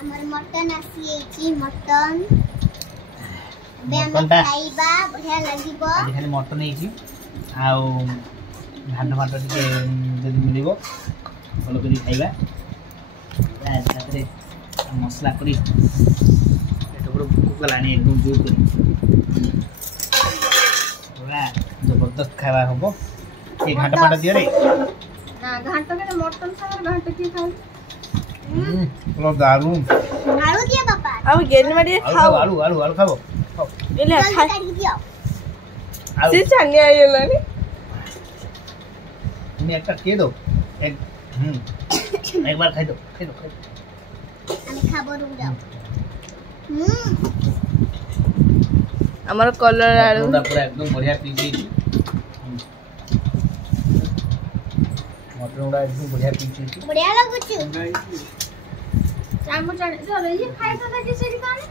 हमर मटन आसी मटन खाइबा बढ़िया लागिबो खाली मटन हेची आउ घाट फाट टिके जदि मिलिबो भलो करी खाइबा तातरे मसला करी एतो पुरो भूक लानी एकदम जोर करी पूरा जबरदस्त खावा होबो ए घाट फाट दियो रे ना घाट के मटन सागर घाट की खाई पुरो दारू आलू दिया पापा अब गेन मारी खाओ आलू खाओ ले खा दियो से छानी आइलानी তুমি একটা কে দাও একবার খাই দাও আমি খাবো রুক যাও আমার কলর আলু পুরো একদম বঢ়িয়া পিস দিয়েছি মটরটা একদম বঢ়িয়া পিস দিয়েছি বঢ়িয়া লাগুছে চামচ চলে এই খাই তো থাকে সেটি কানে